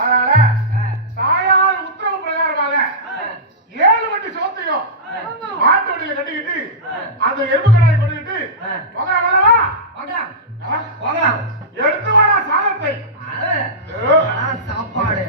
அதனால தாயார் உத்தரவு பிரகாரமாக 7 வண்டி சோத்தையும் மாட்டு வண்டியில கட்டிக்கிட்டு அந்த எறும்பு கடாயை கொண்டுகிட்டு எடுத்து வாடா சாதத்தை சாப்பாடு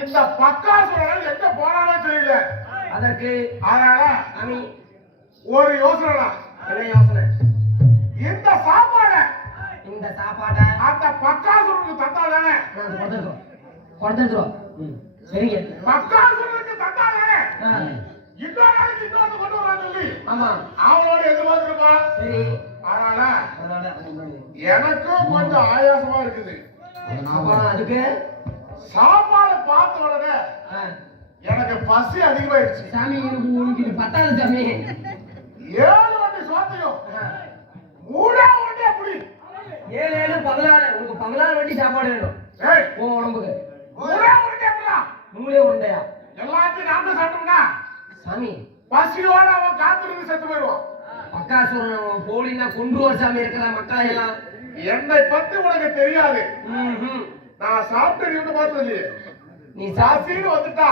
இந்த பக்காசுரன் எங்க போனானே தெரியல. அதற்கு அதனால சாமி ஒரு யோசனை. என்ன யோசனை? இந்த சாப்பாடை அந்த பக்காசுரனுக்கு தந்தாதானே கொடுத்துருவோம். சரிங்க, பக்காசுரனுக்கு தந்தாதானே இன்னொரு நாளைக்கு இன்னொரு கொண்டு வரான்னு சொல்லி ஆமா அவனோட எதிர்பார்த்துருப்பா. சரி, அதனால எனக்கும் கொஞ்சம் ஆயாசமா இருக்குது. அதுக்கு சாப்பாடு பார்த்த உடனே எனக்கு பசி அதிகமாயிடுச்சு. சாமி உனக்கு இது பத்தாது சாமி. 7 வண்டி சோத்தையும் 3 வண்டி அப்படி 7 7 14 உனக்கு 14 வண்டி சாப்பாடு வேணும். உன் உடம்புக்கு 3 வண்டி அப்படியா? 3 உண்டையா? எல்லாத்தையும் நாம சாப்பிட்டோம்னா சாமி பசியோட அவன் காத்திருந்து செத்து போயிடுவான். பக்காசுரன் போலினா கொன்றுவார் சாமி. இருக்கிற மக்களை எல்லாம் என்னை பத்தி உனக்கு தெரியாது. நான் சாப்பிட்டு பார்த்தது இல்லையே. நீ சாப்பிட்டு வந்துட்டா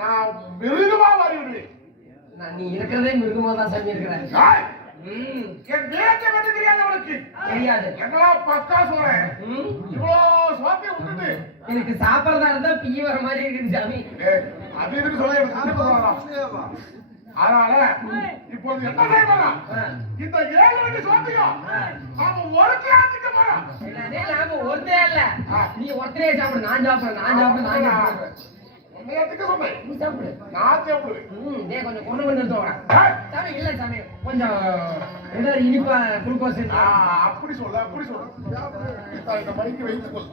நான் மிருகமா மாறி விடுவேன். நீ இருக்கிறதே மிருகமா தான் சாமி இருக்கிறேன். என் தேகத்தை பத்தி தெரியாது அவனுக்கு. தெரியாது. என்னெல்லாம் பக்கா சொல்றேன். இவ்வளவு சுவாத்தியை விட்டுட்டு எனக்கு சாப்பிடறதா இருந்தா பிய வர மாதிரி இருக்குது சாமி. அது இதுக்கு சொல்ல எனக்கு அதனால இப்போது என்ன செய்யலாம்? இந்த 7 வண்டி சுவாத்தியும் அவன் ஒருத்தரே ஆத்திக்க போறான். நாம ஒருத்தரே இல்ல, நீ ஒருத்தரே சாப்பிடு. நான் சாப்பிடுறேன். உன்னையத்துக்கு சொன்னேன். நீ சாப்பிடு, நான் சாப்பிடுவேன். கொஞ்சம் கொண்டு வந்து தோறேன் சாமி. இல்ல சாமி, கொஞ்சம் ஏதாவது இனிப்பா குளுக்கோஸ். அப்படி சொல்ல இந்த மணிக்கு வைத்துக் கொள்.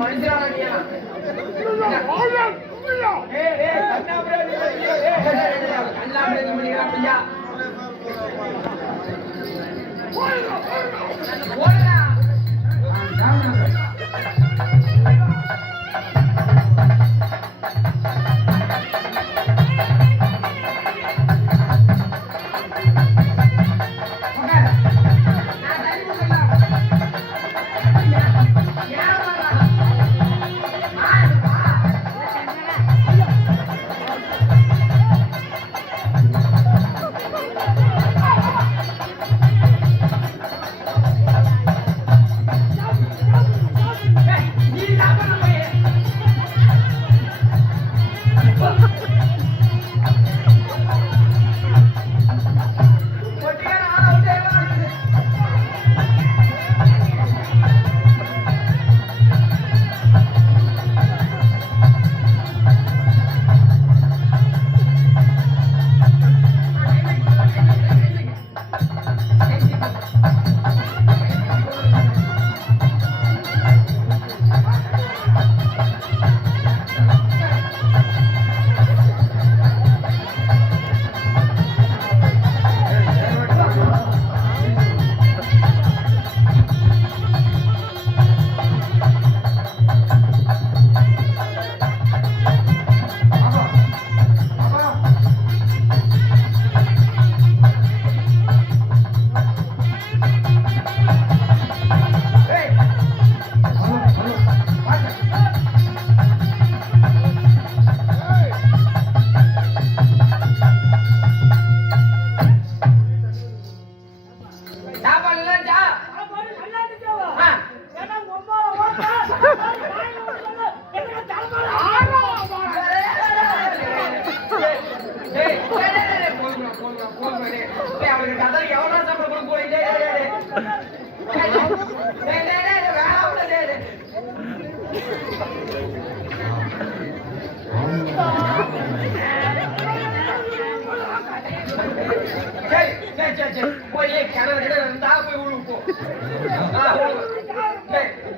மனுஷனாடா நீயா? கண்ணாபிரதி பண்ணிக்கிறான் ஐயா. ஓடுடா.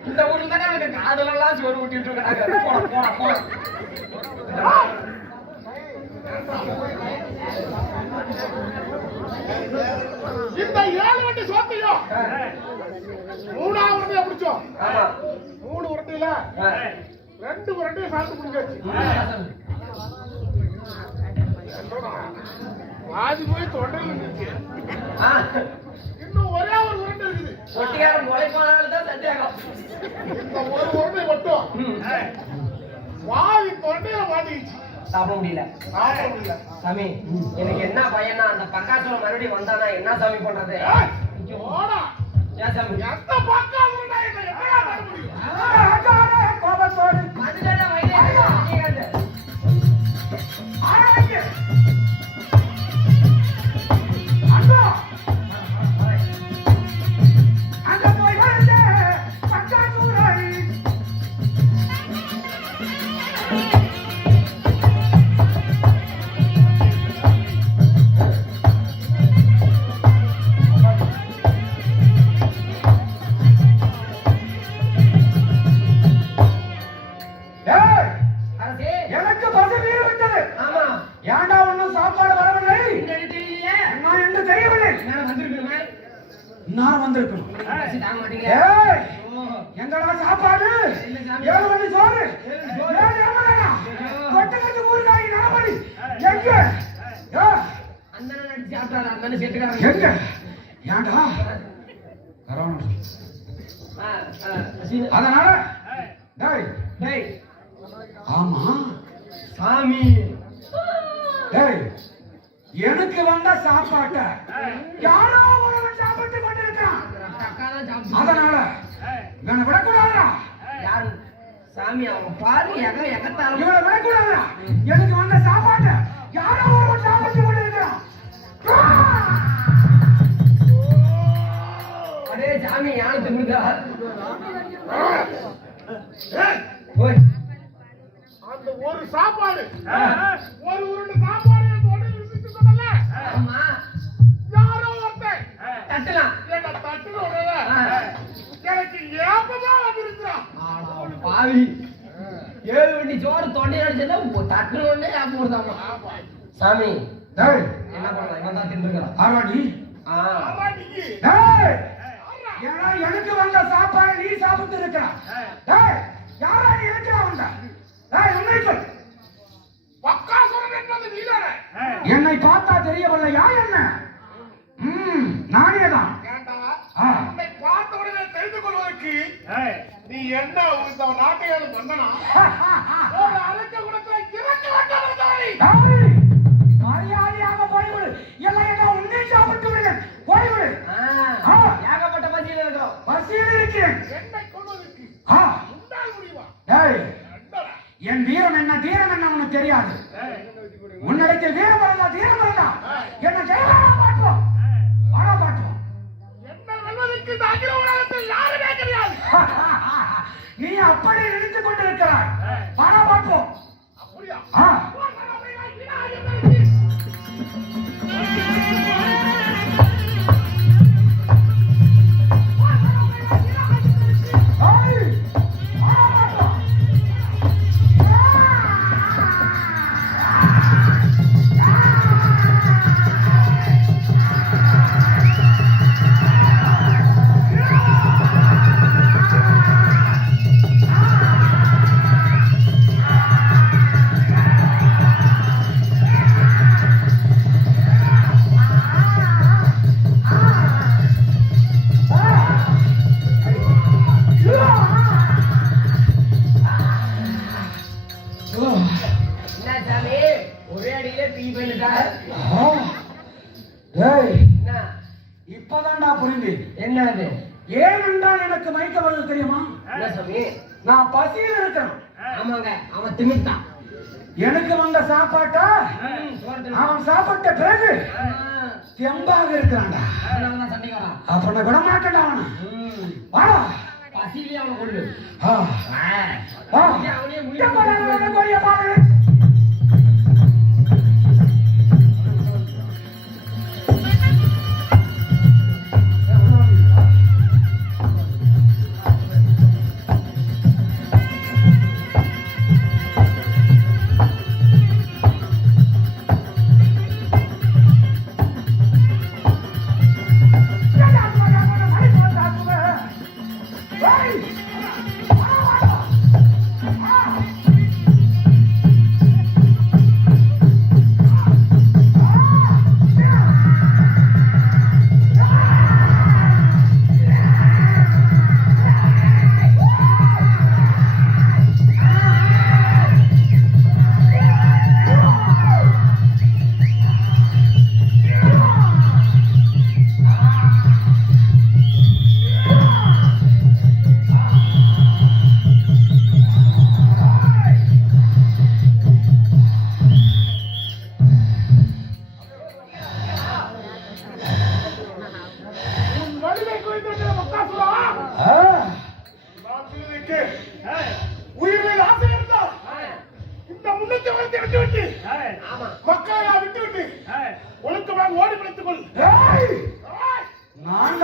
இந்த ஊர்ல தானே எனக்கு காதலெல்லாம் சோறு ஊட்டிட்டு இருக்காங்க. போன போன இந்த 7 வண்டி சோத்தையும் 3ஆவது உருண்டையை பிடிச்சோம். 3 உருண்டையில 2 உருண்டையை சாப்பிட்டு முடிஞ்சாச்சு. பாதி போய் தொண்டையில் இருந்துச்சு. இன்னும் ஒரே ஒரு உருண்டை இருக்குது. ஒட்டியாரம் முளைப்பானால தான் சத்தியாகம். இந்த ஒரு உருண்டை மட்டும் வாதி தொண்டையில மாட்டிக்கிச்சு. சாப்பிட முடியல. சாமி எனக்கு என்ன பையனா அந்த பக்காசுல மறுபடியும் வந்தானா என்ன சாமி பண்றது? ஏன் சாமி எந்த பக்கம் உருண்டை என்ன பண்ண முடியும்? கோபத்தோடு மதுரை வயலே எனக்கு பசி மீறி விட்டது. ஆமா ஏண்டா ஒன்னும் சாப்பாடு வரவில்லை? தெரியலையே. நான் என்ன தெரியவில்லை. நான் வந்திருக்கேன். நான் வந்திருக்கணும். தாங்க மாட்டீங்க. எங்கடா சாப்பாடு? 7 மணி சோறு. 7 எவ்வளவுடா? கொட்டகத்து ஊறுகாய் நாமடி. எங்க? அண்ணனை நடிச்சு சாப்பிட்டாரு. அண்ணனை செட்டுக்காரங்க. எங்க? ஏண்டா? அதனால டேய் டேய் ஆமா சாமி டேய் எனக்கு வந்த சாப்பாட்ட யாரோ ஒருவன் சாப்பிட்டு கொண்டிருக்கான். அதனால இவனை விடக்கூடாதா? யாரு சாமி? அவன் பாரு எகத்தாலும் இவனை விடக்கூடாதா? எனக்கு வந்த சாப்பாட்ட யாரோ ஒருவன் சாப்பிட்டு கொண்டிருக்கான். அடே சாமி யானை திமுதா அந்த ஒரு சாப்பாடு ஒரு உருண்டை சாப்பாடு சொன்னல. ஆமா யாரோ ஒருத்தன் தட்டலாம். என்ன தட்டுறோட எனக்கு ஏப்பமா வந்துருக்கான். பாவி 7 வண்டி சோறு தொண்டை அடிச்சா தட்டு ஒண்ணே ஞாபகம் வருதாமா சாமி டேய் என்ன பண்ணலாம் இவன் தான் தின்னுக்கிறான் ஆராடி ஆ டேய் ஏன்னா எனக்கு வந்த சாப்பாடு நீ சாப்பிட்டு இருக்கற டேய் யாரா நீ இருக்கற வந்த டேய் உன்னை சொல் பக்காசுரன் என்பது நீதானே என்னை பார்த்தா தெரியவில்லை யா என்ன நானே தான் உன்னை பார்த்த உடனே தெரிந்து கொள்வதற்கு நீ என்ன இந்த நாட்டையாவது மன்னனா ஒரு அரக்க குணத்தை திறக்க வேண்டாம் மரியாதையாக போய்விடு இல்லை என்ன உன்னை சாப்பிட்டு விடுங்க போய்விடு ஏகப்பட்ட பசியில் இருக்கிறோம் பசியில் இருக்கிறேன் என்னை கொள்வதற்கு உண்டால் முடியுமா டேய் என் வீரம் என்ன தீரம் என்ன உனக்கு தெரியாது உன்னிடத்தில் வீரம் வரலா தீரம் வரலா என்ன ஜெயவாடா பார்ப்போம் வாடா பார்ப்போம் என்ன வெல்வதற்கு இந்த அகில உலகத்தில் யாருமே கிடையாது நீ அப்படி நினைத்து கொண்டிருக்கிறாய் வாடா பார்ப்போம் அப்படியா இப்பதான்டா புரிந்து என்னது ஏனென்றால் எனக்கு மயக்க வருது தெரியுமா என்ன சாமி நான் பசியில் இருக்கேன் ஆமாங்க அவன் திமிட்டான் எனக்கு வந்த சாப்பாட்டா அவன் சாப்பிட்ட பிறகு தெம்பாக இருக்கிறான்டா சண்டைக்காரன் அப்ப நான் விட மாட்டேன்டா அவனை வாடா பசியிலே அவனை கொண்டு அவனே முடிய பாரு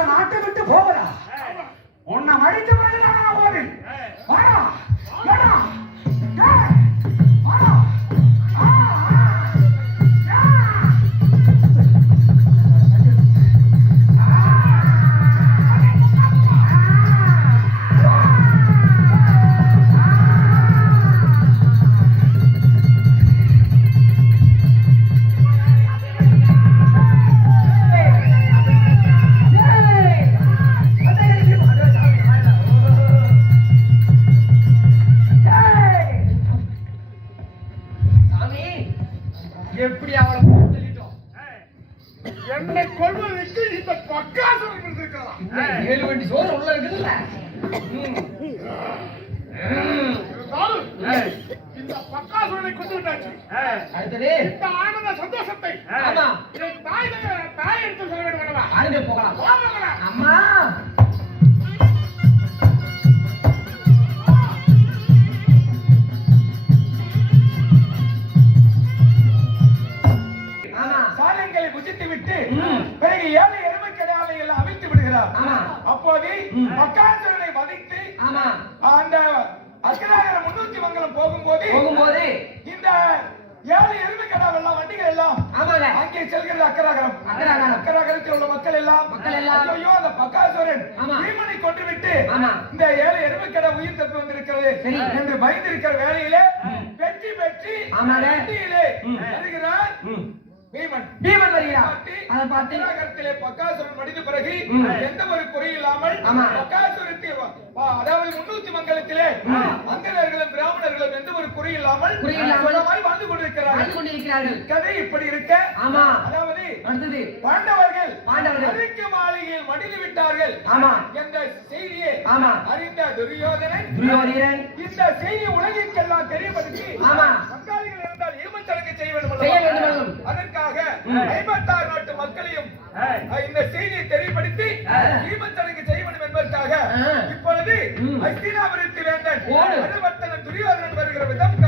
நாட்டை விட்டு போவதா உன்னை மடித்து போவேன் எப்படி அவளை சொல்லிட்டோம் என்னை கொள்வதற்கு இந்த பக்காசுரன் இருந்திருக்கலாம் 7 வண்டி சோறு உள்ள இருக்குதுல்ல இந்த பக்காசுரனை கொண்டு விட்டாச்சு அடுத்தது இந்த ஆனந்த சந்தோஷத்தை ஆமா தாய் எடுத்து சொல்ல வேண்டும் அங்கே போகலாம் அம்மா பிறகு 7 எருமைக்கடாவை எல்லாம் அவித்து விடுகிறார். அப்போது பக்காசுரனை வதைத்து அக்கராகரம் 300 மங்கலம் போகும்போது இந்த 7 எருமை கடாவெல்லாம் வண்டிகள் எல்லாம் ஆமாங்க அங்கே செல்கிறது அக்கராகரம். அக்கராகரத்தில் உள்ள மக்கள் எல்லாம் ஐயோ அந்த பக்காசுரன் பீமனை கொண்டு விட்டு இந்த 7 எருமை கடா உயிர் தப்பி வந்திருக்கிறது என்று பயந்திருக்கிற வேளையிலே வெற்றி வண்டியிலே வருகிறார் பீமன் வருகிறார். அதை பார்த்து அக்கராகரத்திலே பக்காசுரன் மடிந்த பிறகு எந்த ஒரு குறை இல்லாமல் பக்காசுரத்தில் அதாவது 300 மங்கலத்திலே அங்கணர்களும் பிராமணர்களும் எந்த ஒரு குறை இல்லாமல் வாழ்ந்து கொண்டிருக்கிறார்கள். கதை இப்படி இருக்க அதாவது அடுத்தது பாண்டவர்கள் அரிக்க மாளிகையில் மடிந்து விட்டார்கள் என்ற செய்தியை அறிந்த துரியோதனன் இந்த செய்தி உலகிற்கெல்லாம் தெரியப்படுத்தி பங்காளிகள் இருந்தால் ஈமச்சடங்கு செய்ய வேண்டும். அதற்காக 56 நாட்டு மக்களையும் இந்த செய்தியை தெரியப்படுத்தி ஈமச்சடங்கு செய்ய வேண்டும் என்பதற்காக இப்பொழுது ஹஸ்தினாபுரத்தில் வேந்தன் துரியோதனன் வருகிற விதம்